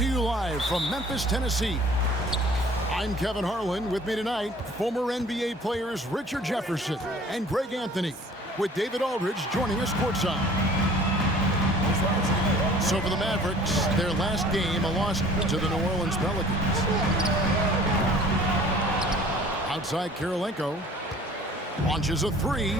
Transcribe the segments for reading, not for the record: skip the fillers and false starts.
to you live from Memphis, Tennessee. I'm Kevin Harlan. With me tonight, former NBA players Richard Jefferson and Greg Anthony, with David Aldridge joining us courtside. So for the Mavericks, their last game, a loss to the New Orleans Pelicans. Outside, Kirilenko launches a three.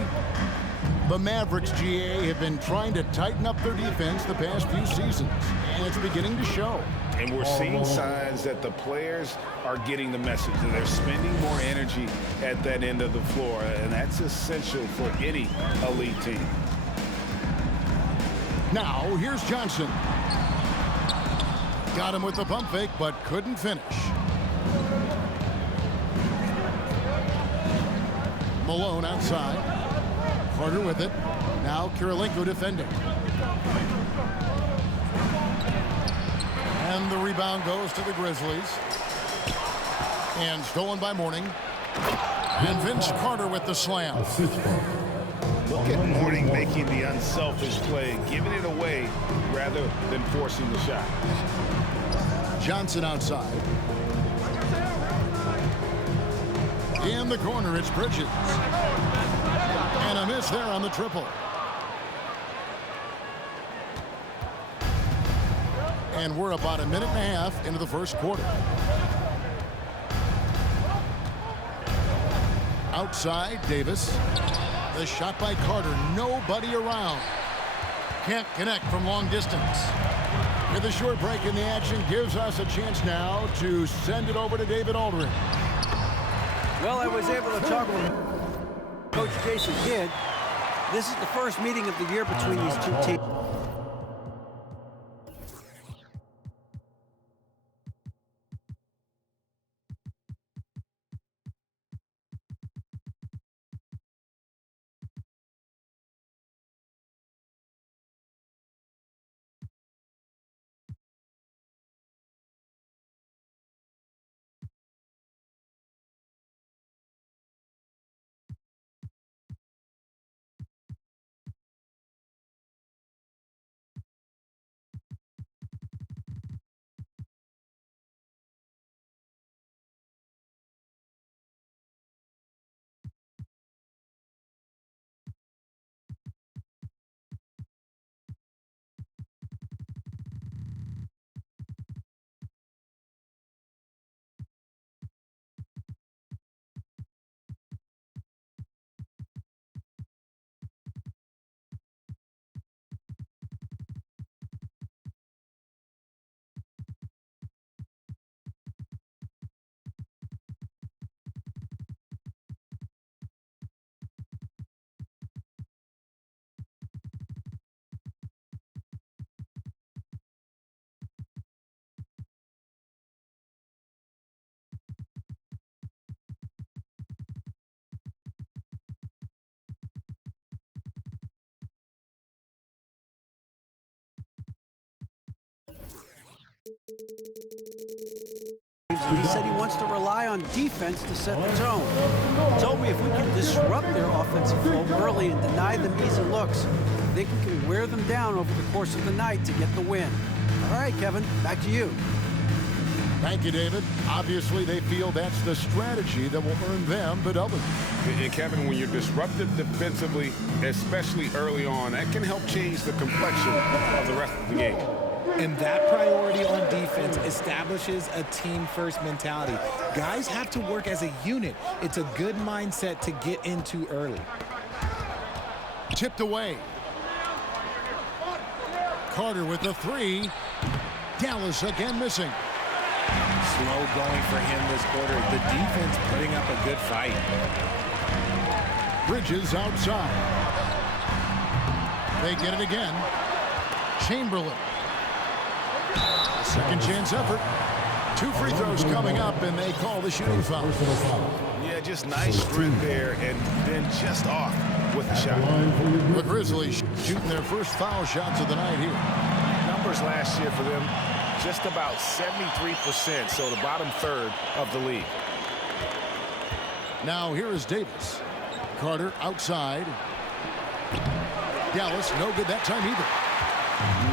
The Mavericks, GA, have been trying to tighten up their defense the past few seasons, and it's beginning to show. And we're seeing signs that the players are getting the message, and they're spending more energy at that end of the floor, and that's essential for any elite team. Now, here's Johnson. Got him with the pump fake, but couldn't finish. Malone outside. Carter with it. Now Kirilenko defending. And the rebound goes to the Grizzlies. And stolen by Mourning. And Vince Carter with the slam. Look at Mourning making the unselfish play, giving it away rather than forcing the shot. Johnson outside. In the corner, it's Bridges. And a miss there on the triple. And we're about a minute and a half into the first quarter. Outside, Davis. The shot by Carter. Nobody around. Can't connect from long distance. With a short break in the action, gives us a chance now to send it over to David Aldridge. Well, I was able to talk with Coach Jason Kidd. This is the first meeting of the year between these two teams. He said he wants to rely on defense to set the tone. He told me if we can disrupt their offensive flow early and deny them easy looks, I think we can wear them down over the course of the night to get the win. All right, Kevin, back to you. Thank you, David. Obviously, they feel that's the strategy that will earn them the W. And Kevin, when you're disruptive defensively, especially early on, that can help change the complexion of the rest of the game. And that priority on defense establishes a team-first mentality. Guys have to work as a unit. It's a good mindset to get into early. Tipped away. Carter with the three. Dallas again missing. Slow going for him this quarter. The defense putting up a good fight. Bridges outside. They get it again. Chamberlain. Second chance effort. 2 free throws coming up, and they call the shooting foul. Yeah, just nice sprint there, and then just off with the shot. The Grizzlies shooting their first foul shots of the night here. Numbers last year for them, just about 73%, so the bottom third of the league. Now here is Davis. Carter outside. Dallas, no good that time either.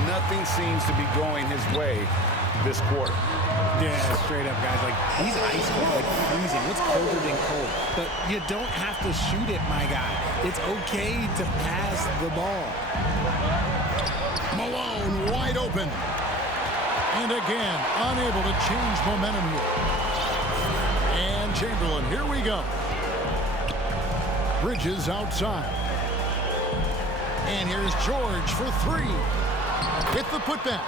Nothing seems to be going his way, this quarter. Yeah, straight up, guys. Like, he's ice cold, like freezing. What's colder than cold? But you don't have to shoot it, my guy. It's okay to pass the ball. Malone wide open. And again, unable to change momentum here. And Chamberlain, here we go. Bridges outside. And here's George for three. With the putback.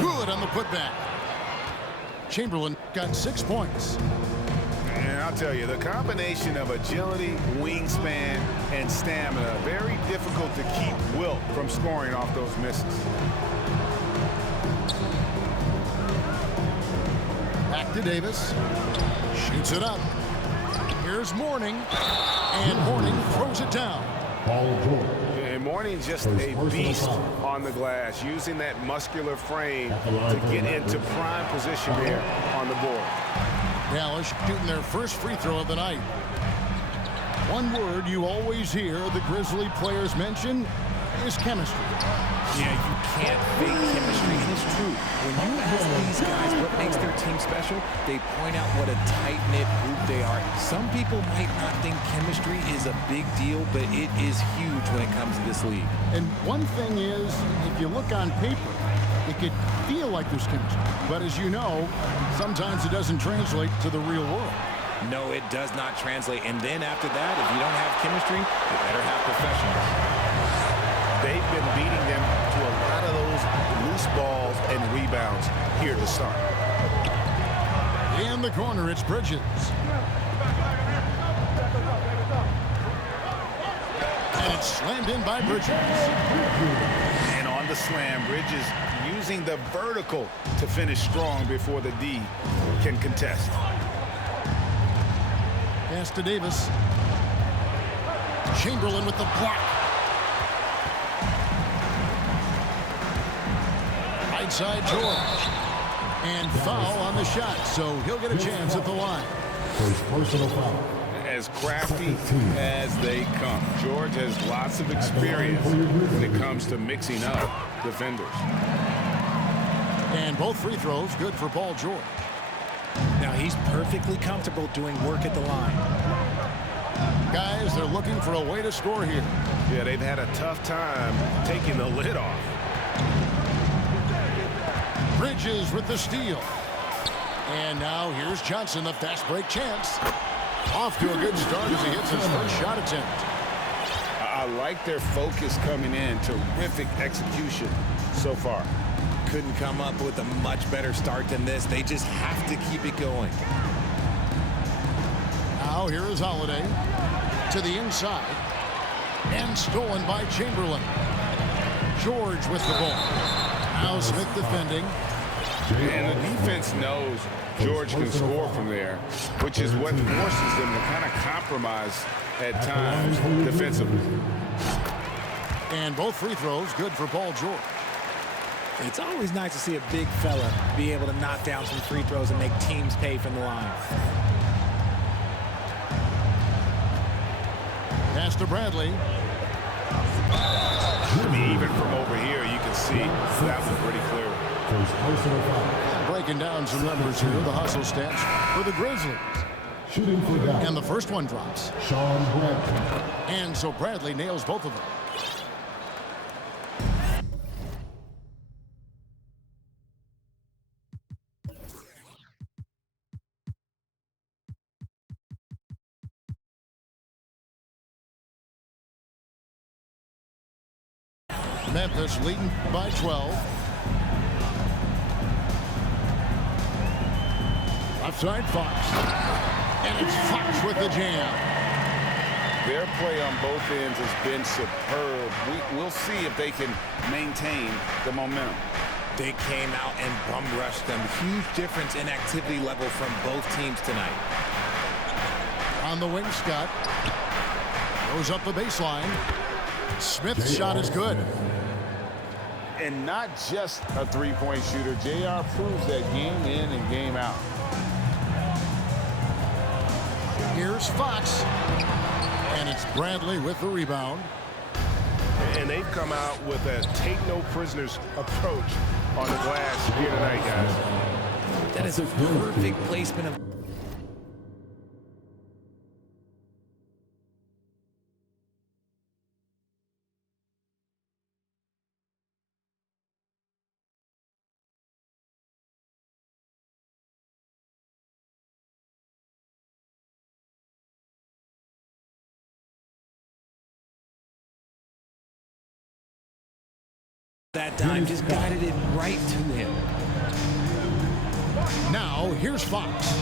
Good on the putback. Chamberlain got 6 points. And I'll tell you, the combination of agility, wingspan, and stamina, very difficult to keep Wilt from scoring off those misses. Back to Davis. Shoots it up. Here's Mourning. And Mourning throws it down. And Mourning just a beast on the glass, using that muscular frame to get into prime position there on the board. Dallas shooting their first free throw of the night. One word you always hear the Grizzly players mention is chemistry. Yeah, you can't fake chemistry, and it's true. When you ask these guys what makes their team special, they point out what a tight-knit group they are. Some people might not think chemistry is a big deal, but it is huge when it comes to this league. And one thing is, if you look on paper, it could feel like there's chemistry. But as you know, sometimes it doesn't translate to the real world. No, it does not translate. And then after that, if you don't have chemistry, you better have professionals. They've been beating them to a lot of those loose balls and rebounds here to start. In the corner, it's Bridges. And it's slammed in by Bridges. And on the slam, Bridges using the vertical to finish strong before the D can contest. Pass to Davis. Chamberlain with the block. Right side George. And foul on the shot, so he'll get a chance at the line. Personal foul. As crafty as they come. George has lots of experience when it comes to mixing up defenders. And both free throws good for Paul George. Now he's perfectly comfortable doing work at the line. Guys, they're looking for a way to score here. Yeah, they've had a tough time taking the lid off. Bridges with the steal. And now here's Johnson, the fast break chance. Off to a good start as he hits his first shot attempt. I like their focus coming in. Terrific execution so far. Couldn't come up with a much better start than this. They just have to keep it going. Now here is Holiday to the inside. And stolen by Chamberlain. George with the ball. Now Smith defending. And the defense knows George can score from there, which is what forces them to kind of compromise at times defensively. And both free throws good for Paul George. It's always nice to see a big fella be able to knock down some free throws and make teams pay from the line. Pass to Bradley. I mean, even from over here, you can see that was pretty clear. First personal foul. Breaking down some numbers here, the hustle stats for the Grizzlies. Shooting for down. And the first one drops. Sean Bradley. And so Bradley nails both of them. Memphis leading by 12. Outside Fox. And it's Fox with the jam. Their play on both ends has been superb. We'll see if they can maintain the momentum. They came out and bum rushed them. Huge difference in activity level from both teams tonight. On the wing, Scott. Goes up the baseline. Smith's shot is good. And not just a three-point shooter. JR proves that game in and game out. Here's Fox. And it's Bradley with the rebound. And they've come out with a take-no-prisoners approach on the glass here tonight, guys. That is a perfect placement of... that time, just guided it right to him. Now, here's Fox.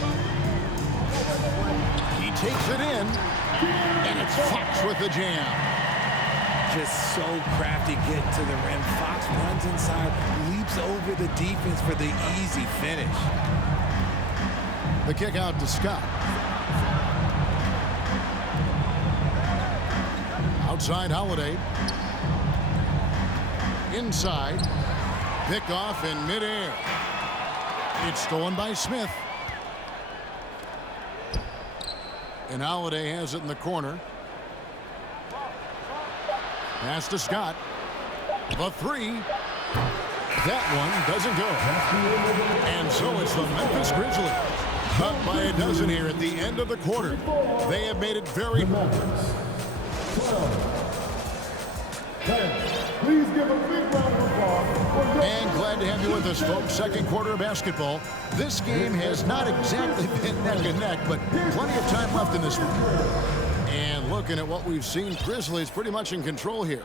He takes it in, and it's Fox with the jam. Just so crafty getting to the rim. Fox runs inside, leaps over the defense for the easy finish. The kick out to Scott. Outside Holiday. Inside. Pick off in midair. It's stolen by Smith. And Holiday has it in the corner. Pass to Scott. The three. That one doesn't go. And so it's the Memphis Grizzlies. Up by a dozen here at the end of the quarter. They have made it very... 10. Please give a big round of applause. And glad to have you with us, folks. Second quarter of basketball. This game has not exactly been neck and neck, but plenty of time left in this one. And looking at what we've seen, Grizzlies pretty much in control here.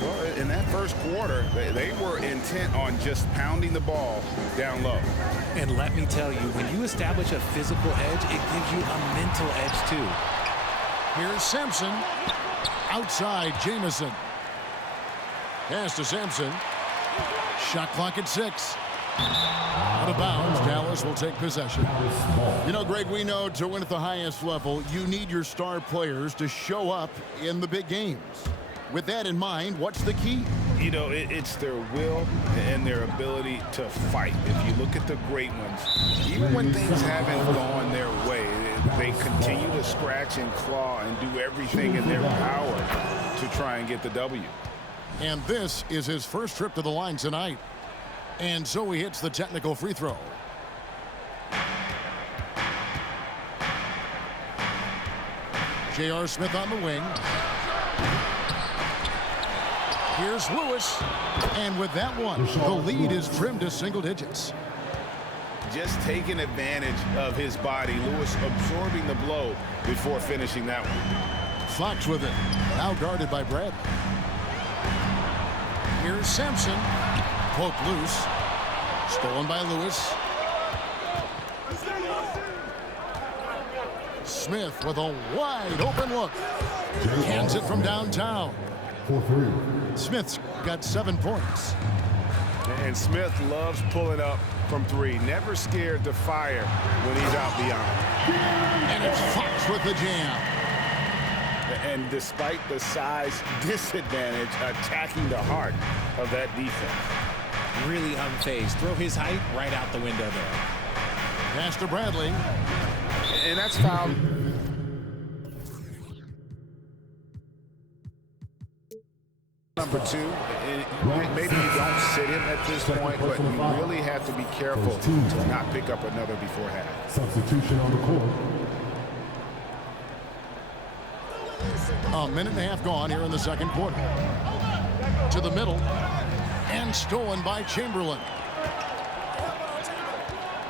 Well, in that first quarter, they were intent on just pounding the ball down low. And let me tell you, when you establish a physical edge, it gives you a mental edge too. Here's Sampson. Outside, Jamison. Pass to Sampson. Shot clock at 6. Out of bounds. Dallas will take possession. You know, Greg, we know to win at the highest level, you need your star players to show up in the big games. With that in mind, what's the key? You know, it's their will and their ability to fight. If you look at the great ones, even when things haven't gone their way, they continue to scratch and claw and do everything in their power to try and get the W. And this is his first trip to the line tonight. And so he hits the technical free throw. J.R. Smith on the wing. Here's Lewis. And with that one, the lead is trimmed to single digits. Just taking advantage of his body. Lewis absorbing the blow before finishing that one. Fox with it. Now guarded by Bradley. Here's Sampson. Poked loose. Stolen by Lewis. Smith with a wide open look. Hands it from downtown. 4-3. Smith's got 7 points. And Smith loves pulling up from 3. Never scared to fire when he's out beyond. And it's Fox with the jam. And despite the size disadvantage, attacking the heart of that defense. Really unfazed. Throw his height right out the window there. Pass to Bradley. And that's foul. Number 2, maybe you don't sit him at this point, but you really have to be careful to not pick up another before half. Substitution on the court. A minute and a half gone here in the second quarter. To the middle. And stolen by Chamberlain.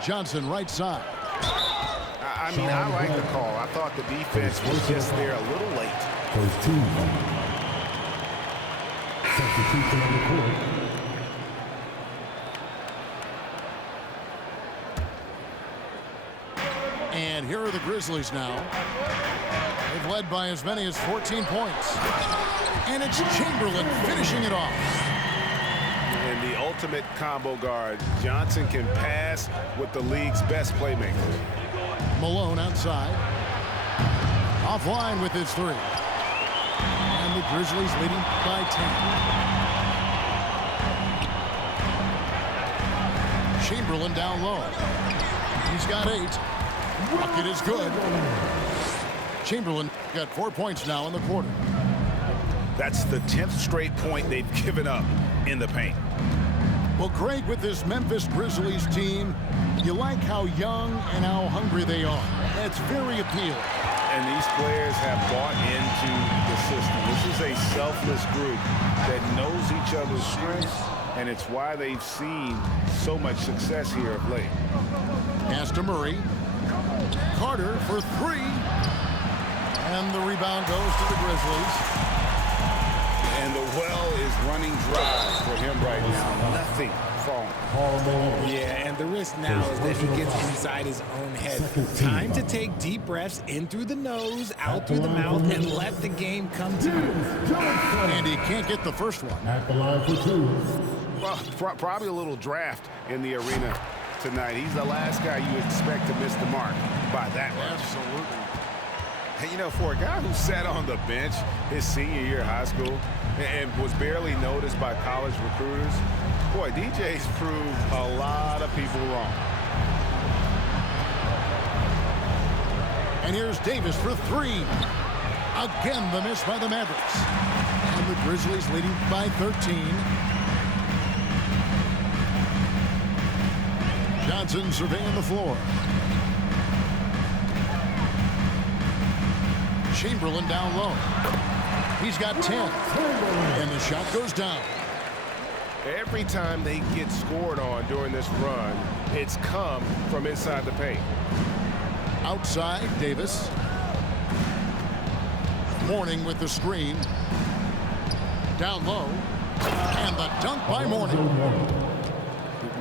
Johnson right side. I mean, I like the call. I thought the defense was just there a little late. First team. Substitution on the court. And here are the Grizzlies now. They've led by as many as 14 points. And it's Chamberlain finishing it off. And the ultimate combo guard. Johnson can pass with the league's best playmakers. Malone outside. Offline with his 3. And the Grizzlies leading by 10. Chamberlain down low. He's got 8. Bucket is good. Chamberlain got 4 points now in the quarter. That's the 10th straight point they've given up in the paint. Well, Greg, with this Memphis Grizzlies team, you like how young and how hungry they are. That's very appealing. And these players have bought into the system. This is a selfless group that knows each other's strengths, and it's why they've seen so much success here of late. Pass to Murray. Carter for 3. And the rebound goes to the Grizzlies. And the well is running dry for him right now. Nothing falling. Yeah, and the risk now is that he gets inside his own head. Time to take deep breaths in through the nose, out through the mouth, and let the game come to you. And he can't get the first one. At the line for 2. Well, probably a little draft in the arena tonight. He's the last guy you expect to miss the mark by that much. Absolutely. You know, for a guy who sat on the bench his senior year of high school and was barely noticed by college recruiters, boy, DJ's proved a lot of people wrong. And here's Davis for 3. Again, the miss by the Mavericks. And the Grizzlies leading by 13. Johnson surveying the floor. Chamberlain down low. He's got 10. And the shot goes down. Every time they get scored on during this run, it's come from inside the paint. Outside, Davis. Mourning with the screen. Down low. And the dunk by Mourning.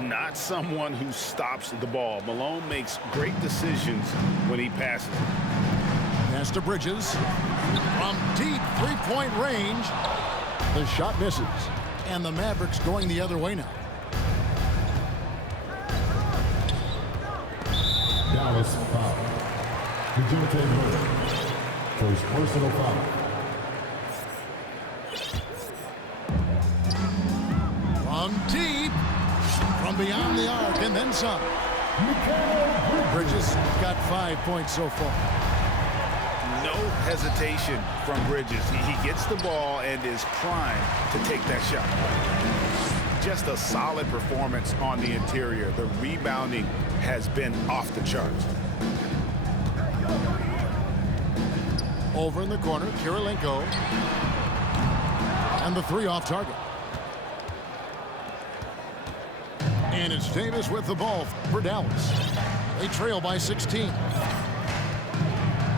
Not someone who stops the ball. Malone makes great decisions when he passes. Pass to Bridges. From deep three-point range. The shot misses. And the Mavericks going the other way now. Dallas foul. DeJounte Murray. First personal foul. From deep. From beyond the arc and then some. Bridges got 5 points so far. No hesitation from Bridges. He gets the ball and is primed to take that shot. Just a solid performance on the interior. The rebounding has been off the charts. Over in the corner, Kirilenko. And the 3 off target. And it's Davis with the ball for Dallas. They trail by 16.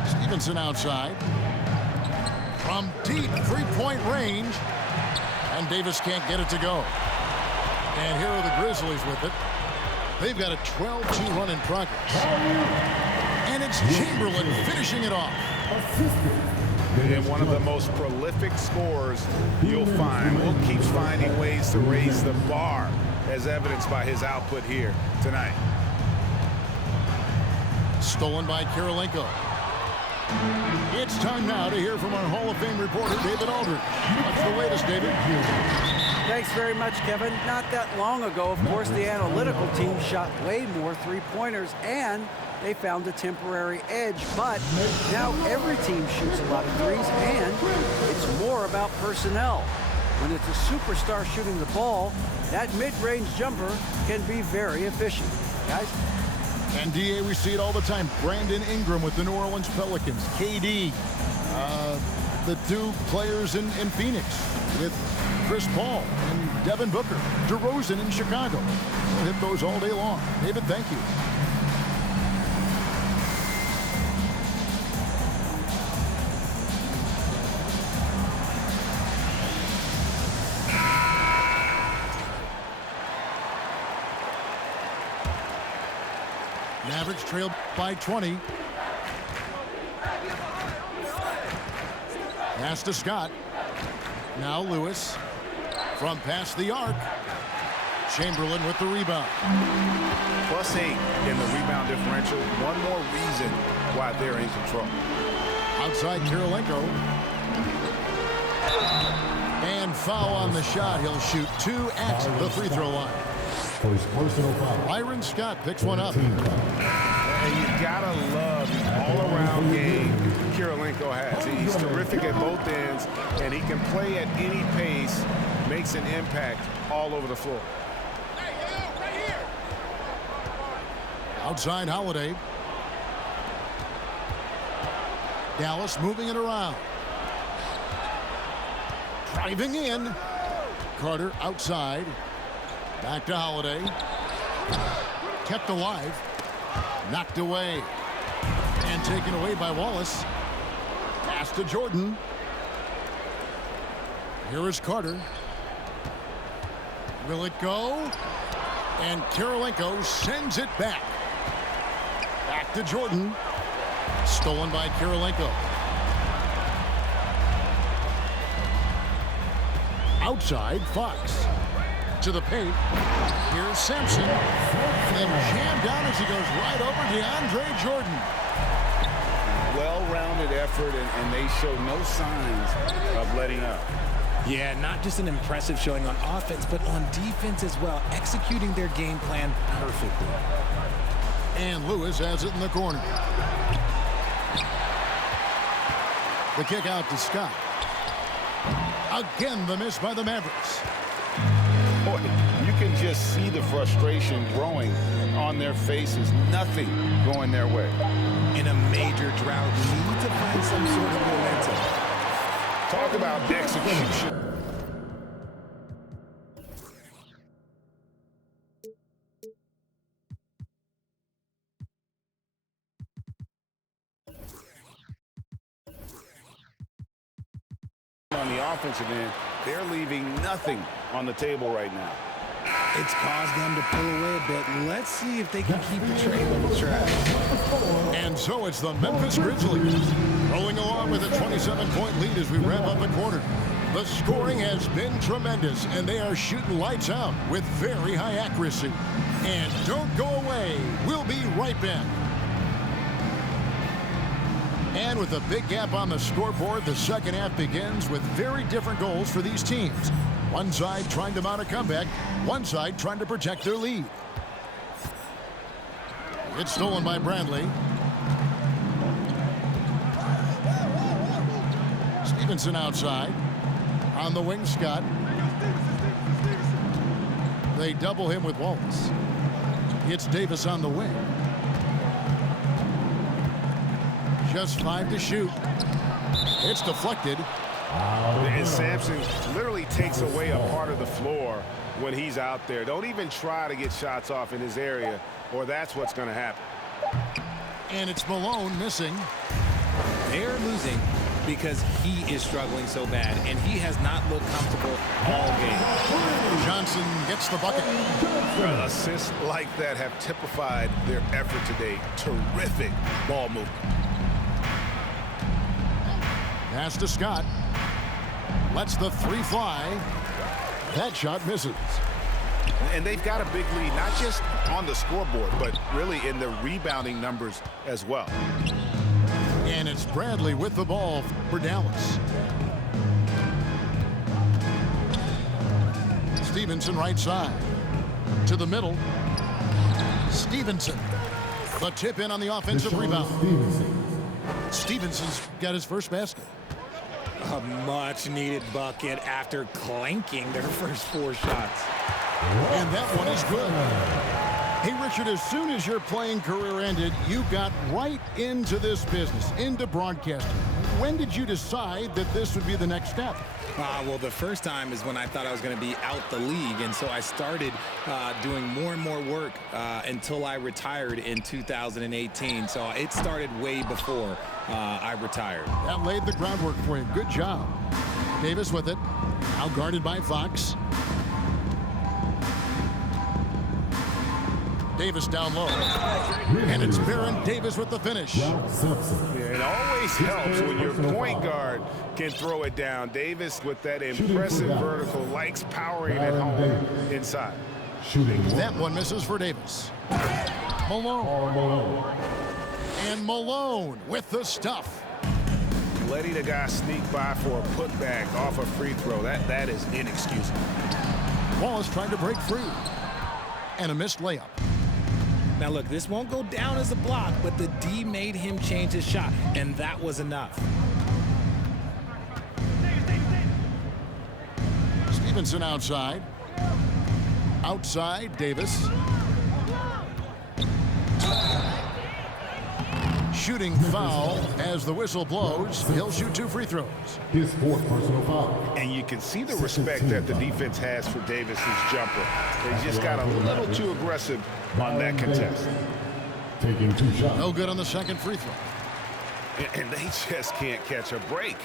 Stevenson outside. From deep three-point range. And Davis can't get it to go. And here are the Grizzlies with it. They've got a 12-2 run in progress. And it's Chamberlain finishing it off. And one of the most prolific scorers you'll find. Will keeps finding ways to raise the bar, as evidenced by his output here tonight. Stolen by Kirilenko. It's time now to hear from our Hall of Fame reporter, David Aldridge. What's the latest, David? Thanks very much, Kevin. Not that long ago, of course, the analytical team shot way more three-pointers, and they found a temporary edge. But now every team shoots a lot of threes, and it's more about personnel. When it's a superstar shooting the ball, that mid-range jumper can be very efficient. Guys? And DA, we see it all the time. Brandon Ingram with the New Orleans Pelicans. KD, the two players in Phoenix with Chris Paul and Devin Booker. DeRozan in Chicago. We'll hit those all day long. David, thank you. Mavericks trailed by 20. Pass to Scott. Now Lewis from past the arc. Chamberlain with the rebound. +8 in the rebound differential. One more reason why they're in control. Outside Kirilenko. And foul on the shot. He'll shoot 2 at the free throw line. First personal foul. Byron Scott picks one up. And you gotta love the all-around game Kirilenko has. He's terrific at both ends, and he can play at any pace, makes an impact all over the floor. Outside Holiday. Dallas moving it around. Driving in. Carter outside. Back to Holiday. Kept alive. Knocked away. And taken away by Wallace. Pass to Jordan. Here is Carter. Will it go? And Kirilenko sends it back. Back to Jordan. Stolen by Kirilenko. Outside, Fox. To the paint. Here's Sampson. And jammed down as he goes right over DeAndre Jordan. Well-rounded effort, and they show no signs of letting up. Yeah, not just an impressive showing on offense, but on defense as well, executing their game plan perfectly. And Lewis has it in the corner. The kick out to Scott. Again, the miss by the Mavericks. Boy, you can just see the frustration growing on their faces. Nothing going their way. In a major drought, you need to find some sort of momentum. Talk about execution. On the offensive end, they're leaving nothing on the table right now. It's caused them to pull away a bit. Let's see if they can keep the train on the track. And so it's the Memphis Grizzlies rolling along with a 27-point lead as we wrap up the quarter. The scoring has been tremendous, and they are shooting lights out with very high accuracy. And don't go away. We'll be right back. And with a big gap on the scoreboard, the second half begins with very different goals for these teams. One side trying to mount a comeback, one side trying to protect their lead. It's stolen by Bradley. Stevenson outside. On the wing, Scott. They double him with Wallace. It's Davis on the wing. Just 5 to shoot. It's deflected. And Sampson literally takes away a part of the floor when he's out there. Don't even try to get shots off in his area, or that's what's going to happen. And it's Malone missing. They're losing because he is struggling so bad, and he has not looked comfortable all game. Johnson gets the bucket. Assists like that have typified their effort today. Terrific ball movement. Pass to Scott. Lets the three fly. That shot misses. And they've got a big lead, not just on the scoreboard, but really in the rebounding numbers as well. And And it's Bradley with the ball for Dallas. Stevenson right side. To the middle. Stevenson. The tip in on the offensive rebound. Stevenson's got his first basket. A much-needed bucket after clanking their first 4 shots. And that one is good. Hey, Richard, as soon as your playing career ended, you got right into this business, into broadcasting. When did you decide that this would be the next step? Well, the first time is when I thought I was going to be out the league, and so I started doing more and more work until I retired in 2018. So it started way before I retired. That laid the groundwork for you. Good job. Davis with it. Now guarded by Fox. Davis down low. And it's Baron Davis with the finish. Yeah, it always helps when your point guard can throw it down. Davis with that impressive vertical, likes powering it home inside. That one misses for Davis. Malone. And Malone with the stuff. Letting a guy sneak by for a putback off a free throw, that is inexcusable. Wallace trying to break free. And a missed layup. Now, look, this won't go down as a block, but the D made him change his shot, and that was enough. Stevenson outside. Outside, Davis. Shooting foul as the whistle blows. He'll shoot 2 free throws. His 4th personal foul. And you can see the respect that the defense has for Davis's jumper. They just got a little too aggressive on that contest. Taking 2 shots. No good on the second free throw. And they just can't catch a break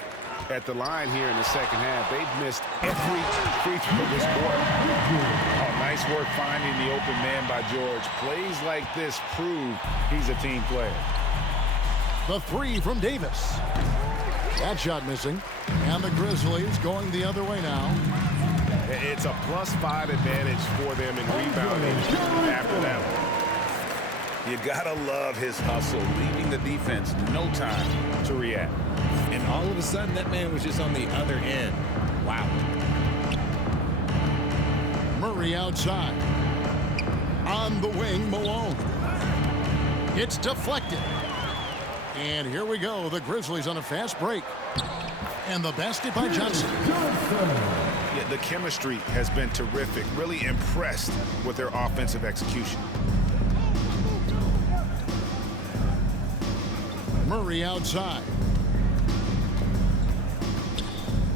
at the line here in the second half. They've missed every free throw this quarter. Oh, nice work finding the open man by George. Plays like this prove he's a team player. The 3 from Davis. That shot missing. And the Grizzlies going the other way now. It's a +5 advantage for them in rebounding after that one. You gotta love his hustle, leaving the defense no time to react. And all of a sudden, that man was just on the other end. Wow. Murray outside. On the wing, Malone. It's deflected. And here we go. The Grizzlies on a fast break. And the basket by Johnson. Yeah, the chemistry has been terrific. Really impressed with their offensive execution. Murray outside.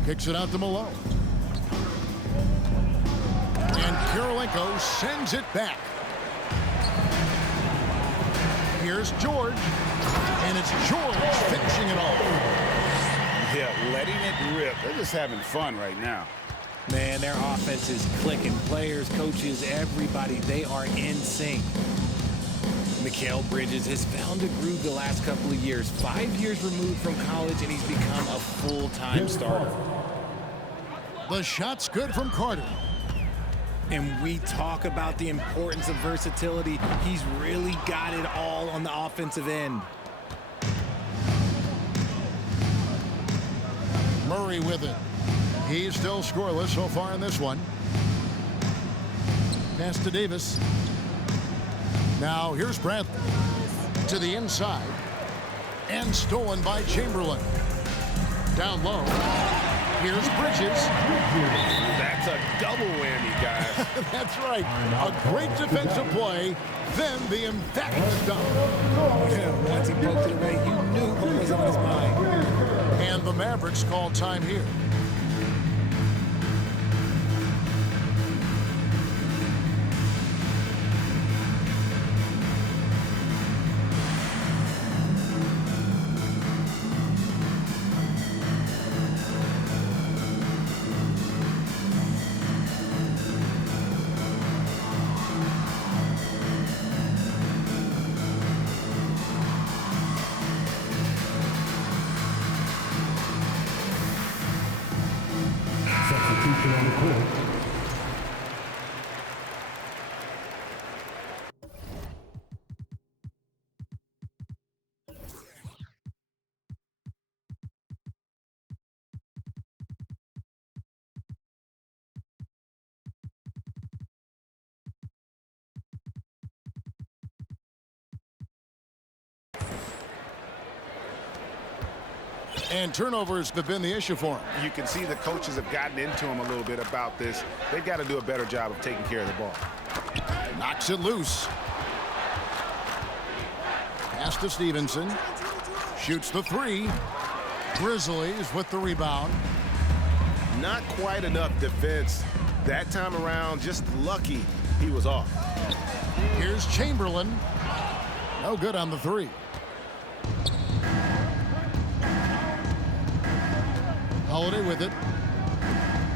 Kicks it out to Malone. And Kirilenko sends it back. Here's George. And it's George finishing it off. Yeah, letting it rip. They're just having fun right now. Man, their offense is clicking. Players, coaches, everybody, they are in sync. Mikal Bridges has found a groove the last couple of years. 5 years removed from college, and he's become a full-time starter. The shot's good from Carter. And we talk about the importance of versatility. He's really got it all on the offensive end. Murray with it. He's still scoreless so far in this one. Pass to Davis. Now here's Bradley. To the inside. And stolen by Chamberlain. Down low. Here's Bridges. That's a double whammy, guys. That's right. A great defensive play. Then the emphatic dunk. Yeah, once he poked it away, you knew what was on his mind. And the Mavericks call time here. And turnovers have been the issue for him. You can see the coaches have gotten into him a little bit about this. They've got to do a better job of taking care of the ball. Knocks it loose. Pass to Stevenson. Shoots the three. Grizzlies with the rebound. Not quite enough defense that time around. Just lucky he was off. Here's Chamberlain. No good on the three. Holiday with it.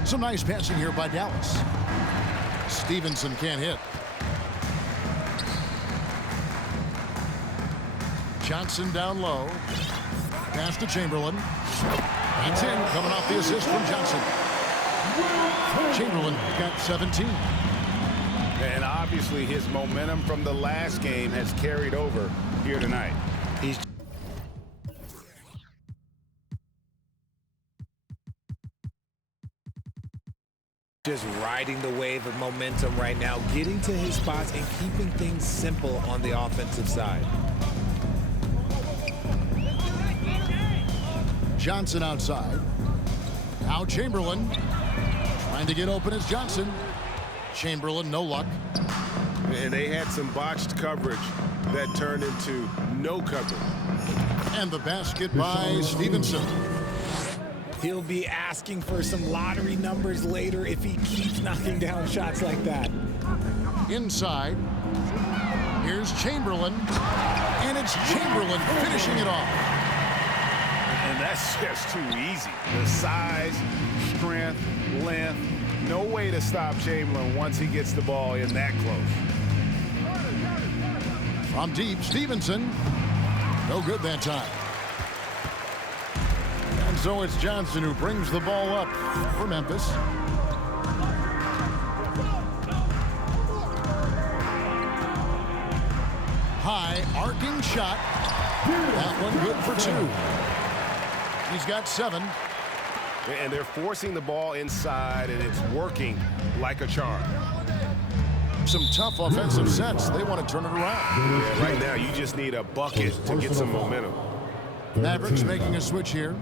Some nice passing here by Dallas. Stevenson can't hit. Johnson down low. Pass to Chamberlain. That's in, coming off the assist from Johnson. Chamberlain got 17. And obviously his momentum from the last game has carried over here tonight. He's just riding the wave of momentum right now, getting to his spots and keeping things simple on the offensive side. Johnson outside. Now Chamberlain trying to get open as Johnson. Chamberlain, no luck. And they had some botched coverage that turned into no coverage. And the basket by Stevenson. He'll be asking for some lottery numbers later if he keeps knocking down shots like that. Inside. Here's Chamberlain. And it's Chamberlain finishing it off. And that's just too easy. The size, strength, length, no way to stop Chamberlain once he gets the ball in that close. From deep, Stevenson. No good that time. And so it's Johnson who brings the ball up for Memphis. High arcing shot. That one good for two. He's got 7. And they're forcing the ball inside, and it's working like a charm. Some tough offensive sets. They want to turn it around. Yeah, right now, you just need a bucket to get some momentum. Mavericks making a switch here.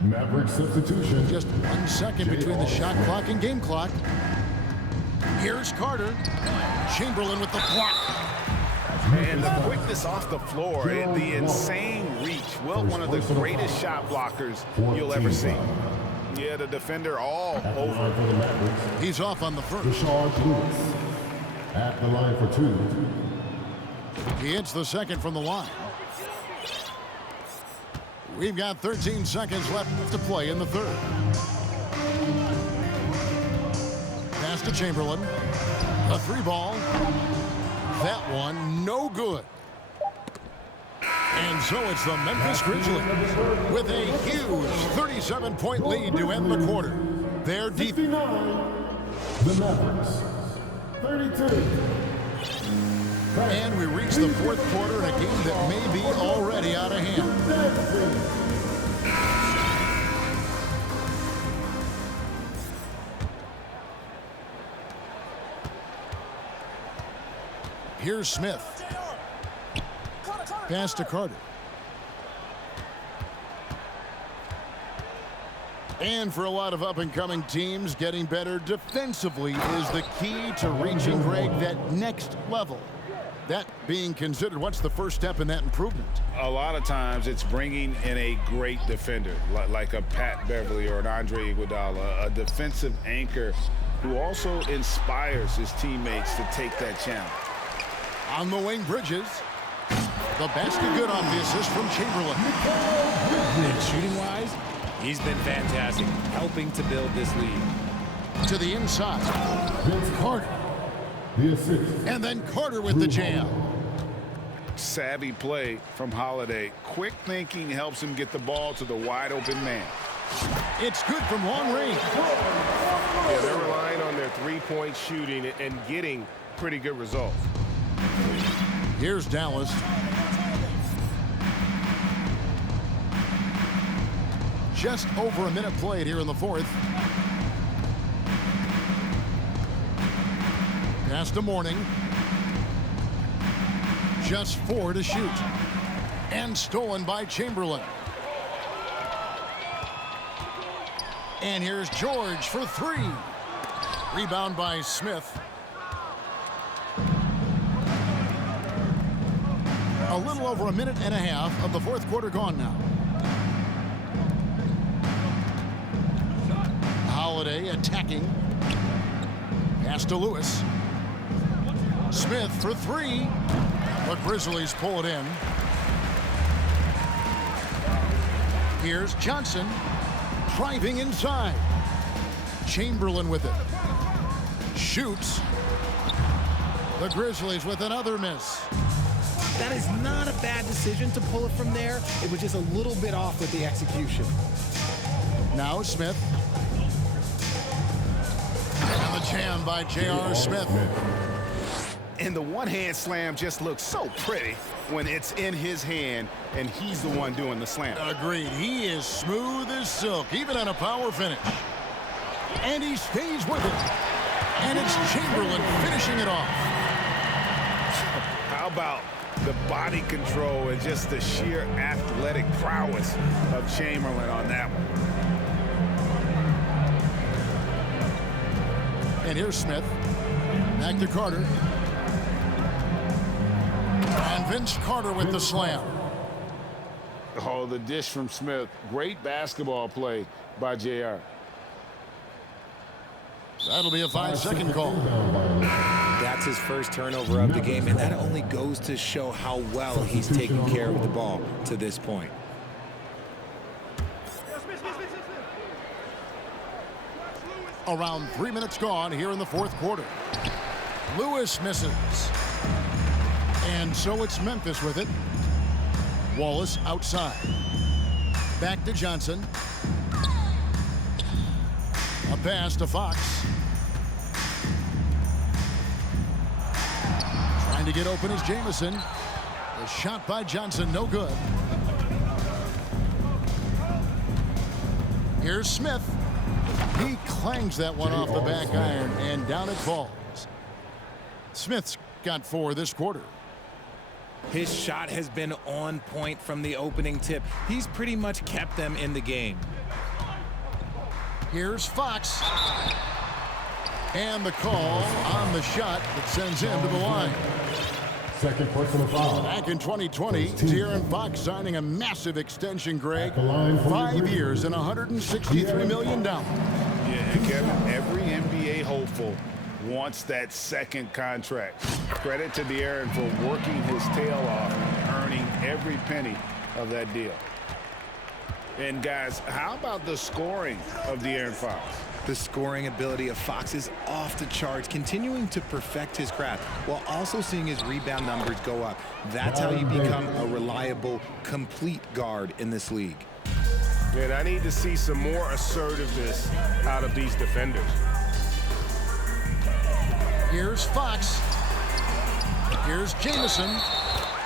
Maverick substitution. Just 1 second between the shot clock and game clock. Here's Carter. Chamberlain with the block. And the quickness off the floor, and the insane reach. Well, one of the greatest shot blockers you'll ever see. Yeah, the defender all over. He's off on the first. Rashard Lewis at the line for 2. He hits the second from the line. We've got 13 seconds left to play in the third. Pass to Chamberlain. A 3 ball. That one, no good. And so it's the Memphis Grizzlies with a huge 37-point lead to end the quarter. Their defense. 59. The Mavericks. 32. And we reach the fourth quarter in a game that may be already out of hand. Here's Smith. Pass to Carter. And for a lot of up-and-coming teams, getting better defensively is the key to reaching, Greg, that next level. That being considered, what's the first step in that improvement? A lot of times it's bringing in a great defender, like a Pat Beverly or an Andre Iguodala, a defensive anchor who also inspires his teammates to take that challenge. On the wing, Bridges. The basket good off the assist from Chamberlain. And shooting-wise, he's been fantastic, helping to build this lead. To the inside. Vince Carter. The assist. And then Carter with the jam. Savvy play from Holiday. Quick thinking helps him get the ball to the wide-open man. It's good from long range. Yeah, they're relying on their three-point shooting and getting pretty good results. Here's Dallas. Just over a minute played here in the fourth. Pass to Mourning. Just 4 to shoot. And stolen by Chamberlain. And here's George for three. Rebound by Smith. A little over a minute and a half of the fourth quarter gone now. Holiday attacking. Pass to Lewis. Smith for three. The Grizzlies pull it in. Here's Johnson driving inside. Chamberlain with it. Shoots. The Grizzlies with another miss. That is not a bad decision to pull it from there. It was just a little bit off with the execution. Now Smith. And the jam by J.R. Smith. And the one-hand slam just looks so pretty when it's in his hand and he's the one doing the slam. Agreed. He is smooth as silk, even on a power finish. And he stays with it. And it's Chamberlain finishing it off. How about the body control and just the sheer athletic prowess of Chamberlain on that one? And here's Smith. Back to Carter. And Vince Carter with the slam. Oh, the dish from Smith. Great basketball play by JR. That'll be a 5-second call. That's his first turnover of the game, and that only goes to show how well he's taken care of the ball to this point. Around 3 minutes gone here in the fourth quarter. Lewis misses. And so it's Memphis with it. Wallace outside. Back to Johnson. A pass to Fox. Trying to get open is Jamison. The shot by Johnson, no good. Here's Smith. He clangs that one off the back iron, and down it falls. Smith's got 4 this quarter. His shot has been on point from the opening tip. He's pretty much kept them in the game. Here's Fox. And the call on the shot that sends him to the line. Second personal foul. Back in 2020, De'Aaron Fox signing a massive extension, Greg. 5 years and $163 million. Yeah, and Kevin, every NBA hopeful wants that second contract. Credit to De'Aaron for working his tail off and earning every penny of that deal. And guys, how about the scoring of De'Aaron Fox? The scoring ability of Fox is off the charts, continuing to perfect his craft while also seeing his rebound numbers go up. That's how you become a reliable, complete guard in this league. And I need to see some more assertiveness out of these defenders. Here's Fox. Here's Jamison.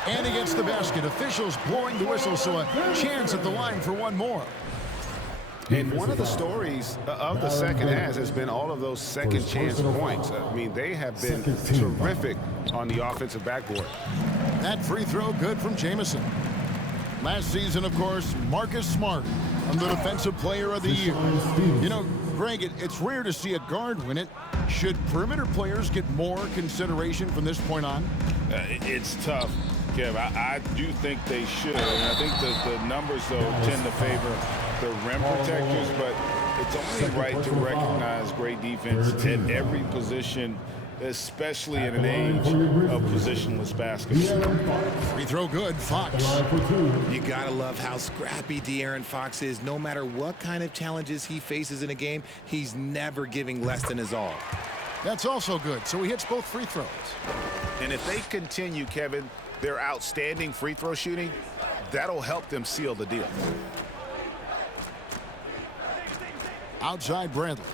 And he gets the basket. Officials blowing the whistle, so a chance at the line for one more. And one of the stories of the second half has been all of those second chance points. I mean, they have been terrific on the offensive backboard. That free throw good from Jamison. Last season, of course, Marcus Smart, the Defensive Player of the Year. You know, Greg, it's rare to see a guard win it. Should perimeter players get more consideration from this point on? It's tough, Kev. I do think they should. And I think that the numbers, though, tend to favor the rim protectors, but it's only right to recognize great defense at every position, especially in an age of positionless basketball. Free throw good, Fox. You gotta love how scrappy De'Aaron Fox is. No matter what kind of challenges he faces in a game, he's never giving less than his all. That's also good, so he hits both free throws. And if they continue, Kevin, their outstanding free throw shooting, that'll help them seal the deal. Outside Bradley.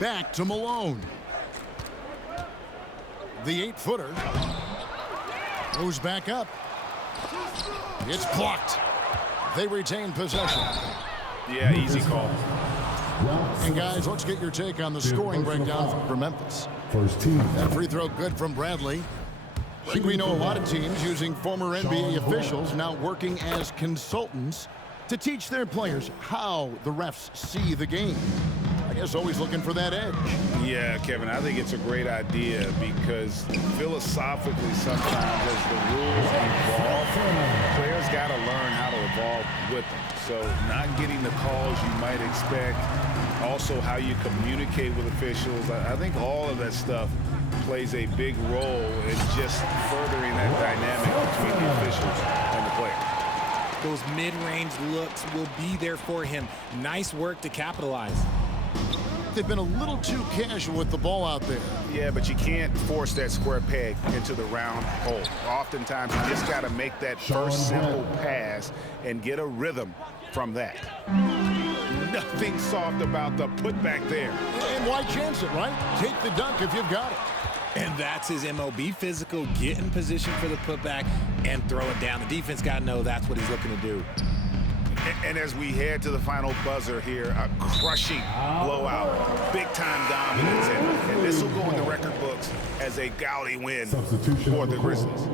Back to Malone. The 8-footer goes back up. It's blocked. They retain possession. Yeah, easy call. And guys, let's get your take on the scoring breakdown for Memphis. First team. That free throw good from Bradley. I think we know a lot of teams using former NBA officials now working as consultants to teach their players how the refs see the game. I guess always looking for that edge. Yeah, Kevin, I think it's a great idea because philosophically sometimes as the rules evolve, players got to learn how to evolve with them. So not getting the calls you might expect, also how you communicate with officials, I think all of that stuff plays a big role in just furthering that dynamic between the officials and the players. Those mid-range looks will be there for him. Nice work to capitalize. They've been a little too casual with the ball out there. Yeah, but you can't force that square peg into the round hole. Oftentimes, you just got to make that first simple pass and get a rhythm from that. Nothing soft about the putback there. And why chance it, right? Take the dunk if you've got it. And that's his MO. Be physical, get in position for the putback, and throw it down. The defense got to know that's what he's looking to do. And as we head to the final buzzer here, a crushing blowout, big-time dominance, and this will go in the record books as a gaudy win for the Grizzlies.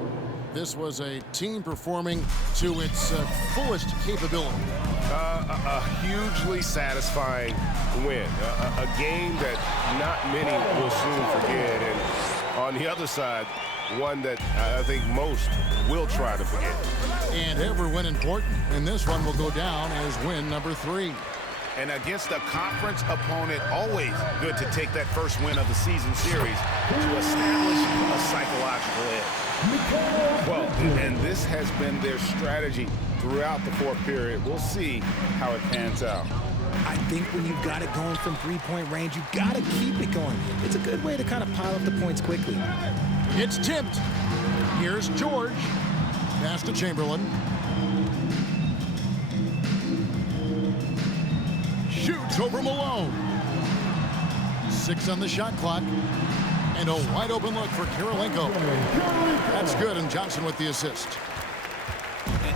This was a team performing to its fullest capability. A hugely satisfying win, a game that not many will soon forget, and on the other side, one that I think most will try to forget. And every win important, and this one will go down as win number 3. And against a conference opponent, always good to take that first win of the season series to establish a psychological edge. Well, and this has been their strategy throughout the fourth period. We'll see how it pans out. I think when you've got it going from three-point range, you've got to keep it going. It's a good way to kind of pile up the points quickly. It's tipped. Here's George. Pass to Chamberlain. Shoots over Malone. 6 on the shot clock. And a wide open look for Kirilenko. That's good, and Johnson with the assist.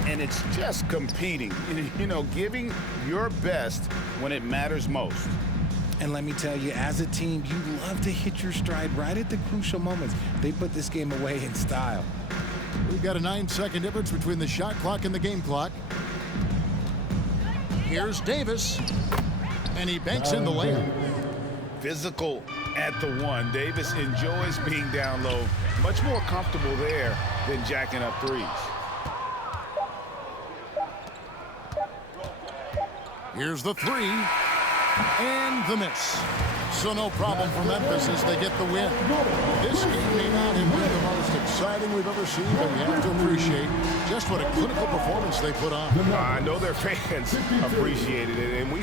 And it's just competing, you know, giving your best when it matters most. And let me tell you, as a team, you love to hit your stride right at the crucial moments. They put this game away in style. We've got a 9-second difference between the shot clock and the game clock. Here's Davis, and he banks in the layup. Physical at the one. Davis enjoys being down low. Much more comfortable there than jacking up threes. Here's the 3, and the miss. So no problem for Memphis as they get the win. This game may not have been the most exciting we've ever seen, but we have to appreciate just what a clinical performance they put on. I know their fans appreciated it, and we